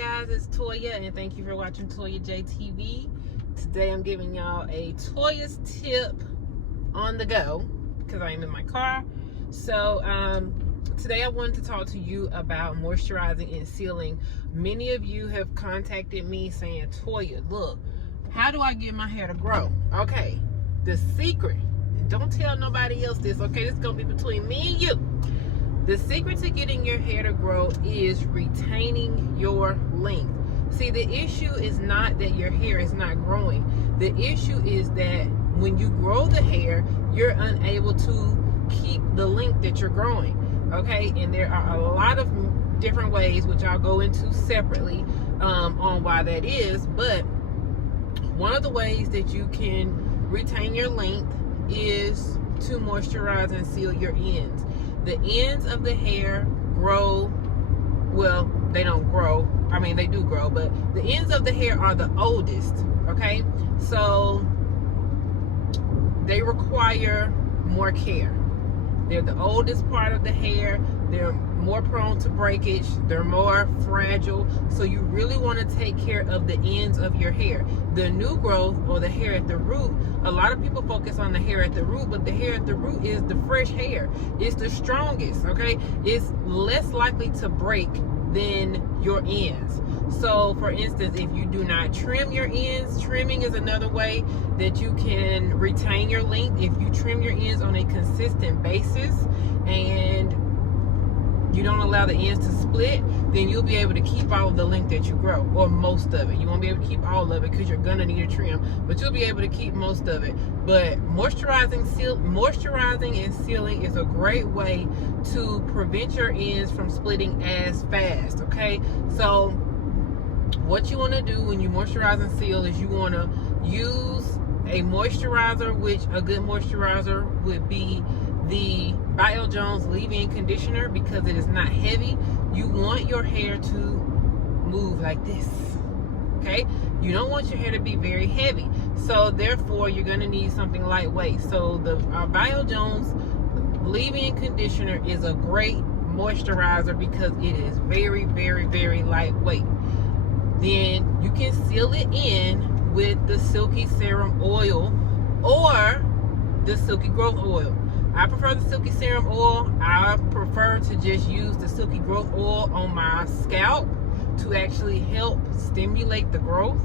guys, it's Toya, and thank you for watching Toya J TV. Today I'm giving y'all a Toya's tip on the go because I am in my car. So today I wanted to talk to you about moisturizing and sealing. Many of you have contacted me saying, Toya, look, how do I get my hair to grow? Okay, the secret, don't tell nobody else this, okay? This is gonna be between me and you. The secret to getting your hair to grow is retaining your length. See, the issue is not that your hair is not growing. The issue is that when you grow the hair, you're unable to keep the length that you're growing, okay? And there are a lot of different ways, which I'll go into separately on why that is. But one of the ways that you can retain your length is to moisturize and seal your ends. The ends of the hair grow, well, they don't grow. I mean, they do grow, but the ends of the hair are the oldest, okay? So they require more care. They're the oldest part of the hair. They're more prone to breakage. They're more fragile. So you really want to take care of the ends of your hair. The new growth, or the hair at the root, a lot of people focus on the hair at the root, but the hair at the root is the fresh hair. It's the strongest, okay? It's less likely to break than your ends. So for instance, if you do not trim your ends, trimming is another way that you can retain your length. If you trim your ends on a consistent basis and you don't allow the ends to split, then you'll be able to keep all of the length that you grow, or most of it. You won't be able to keep all of it because you're gonna need a trim, but you'll be able to keep most of it. But moisturizing and sealing is a great way to prevent your ends from splitting as fast, okay? So what you wanna do when you moisturize and seal is you wanna use a moisturizer, which a good moisturizer would be the Bio Jones leave-in conditioner, because it is not heavy. You want your hair to move like this, okay? You don't want your hair to be very heavy, so therefore you're going to need something lightweight. So the Bio Jones leave-in conditioner is a great moisturizer because it is very, very, very lightweight. Then you can seal it in with the Silky Serum Oil or the Silky Growth Oil. I prefer the Silky Serum Oil. I prefer to just use the Silky Growth Oil on my scalp to actually help stimulate the growth,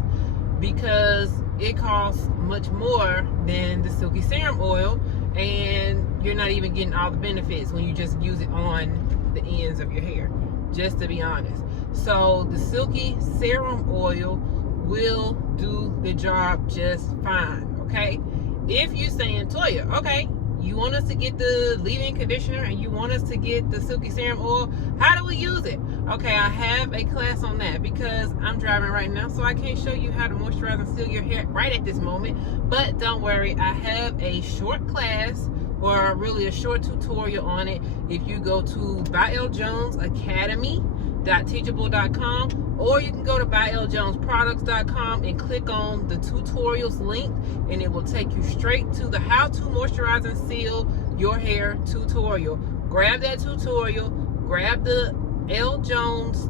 because it costs much more than the Silky Serum Oil, and you're not even getting all the benefits when you just use it on the ends of your hair, just to be honest. So the Silky Serum Oil will do the job just fine, okay? If you're saying, Toya, okay, you want us to get the leave-in conditioner and you want us to get the Silky Serum Oil, how do we use it? Okay, I have a class on that because I'm driving right now, so I can't show you how to moisturize and seal your hair right at this moment. But don't worry, I have a short class, or really a short tutorial on it. If you go to ByLJonesAcademy.teachable.com, or you can go to ByLJonesProducts.com and click on the tutorials link, and it will take you straight to the how to moisturize and seal your hair tutorial. Grab that tutorial, grab the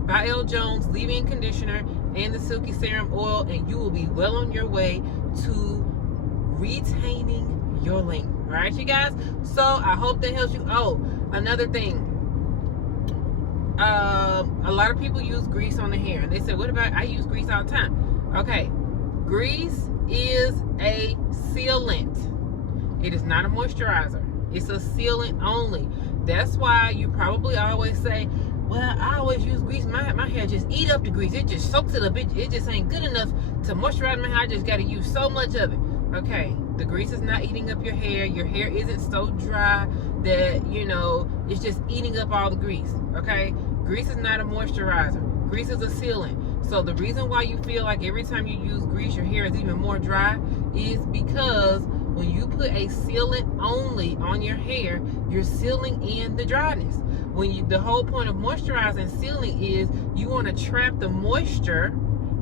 By L Jones leave-in conditioner and the Silky Serum Oil, and you will be well on your way to retaining your length. All right, you guys? So I hope that helps you. Oh, another thing. A lot of people use grease on the hair, and they say, what about, I use grease all the time. Okay, grease is a sealant. It is not a moisturizer. It's a sealant only. That's why you probably always say, well, I always use grease. My hair just eat up the grease. It just soaks it up. It just ain't good enough to moisturize my hair. I just got to use so much of it. Okay, the grease is not eating up your hair. Your hair isn't so dry that, you know, it's just eating up all the grease, okay? Grease is not a moisturizer. Grease is a sealant. So the reason why you feel like every time you use grease, your hair is even more dry is because when you put a sealant only on your hair, you're sealing in the dryness. The whole point of moisturizing and sealing is you want to trap the moisture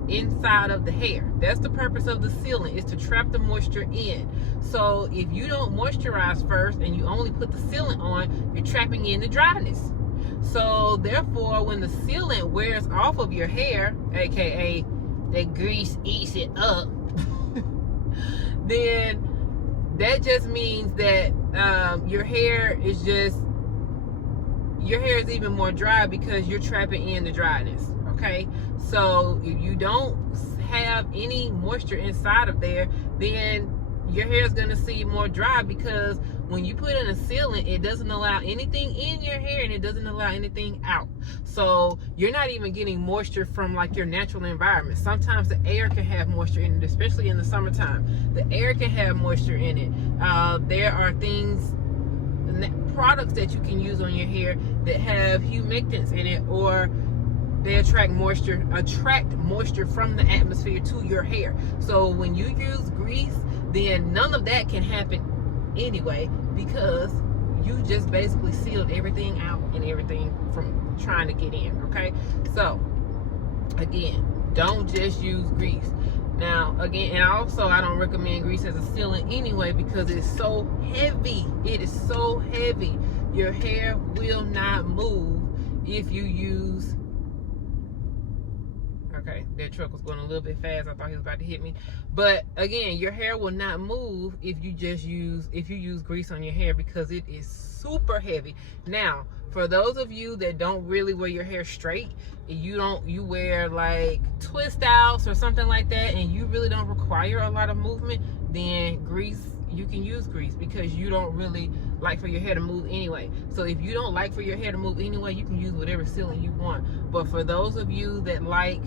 inside of the hair. That's the purpose of the sealant, is to trap the moisture in. So if you don't moisturize first and you only put the sealant on, you're trapping in the dryness. So therefore, when the sealant wears off of your hair, aka that grease eats it up, then that just means that your hair is even more dry because you're trapping in the dryness. Okay, so if you don't have any moisture inside of there, then your hair is going to seem more dry, because when you put in a sealant, it doesn't allow anything in your hair and it doesn't allow anything out. So you're not even getting moisture from like your natural environment. Sometimes the air can have moisture in it, especially in the summertime. The air can have moisture in it. There are products that you can use on your hair that have humectants in it, or they attract moisture from the atmosphere to your hair. So when you use grease, then none of that can happen anyway, because you just basically sealed everything out and everything from trying to get in. Okay, so again, don't just use grease. Now again, and also I don't recommend grease as a sealant anyway, because it's so heavy. It is so heavy. Your hair will not move if you use... Okay, that truck was going a little bit fast. I thought he was about to hit me. But again, your hair will not move if you use grease on your hair, because it is super heavy. Now, for those of you that don't really wear your hair straight, you wear like twist outs or something like that, and you really don't require a lot of movement, then you can use grease, because you don't really like for your hair to move anyway. So if you don't like for your hair to move anyway, you can use whatever sealant you want. But for those of you that like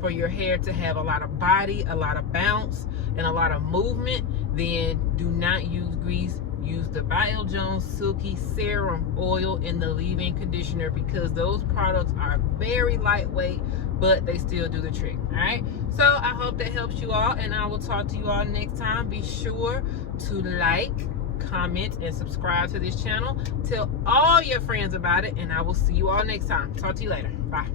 for your hair to have a lot of body, a lot of bounce, and a lot of movement, then do not use grease. Use the Bio Jones Silky Serum Oil and the leave-in conditioner, because those products are very lightweight, but they still do the trick. All right, so I hope that helps you all, and I will talk to you all next time. Be sure to like, comment, and subscribe to this channel. Tell all your friends about it, and I will see you all next time. Talk to you later. Bye.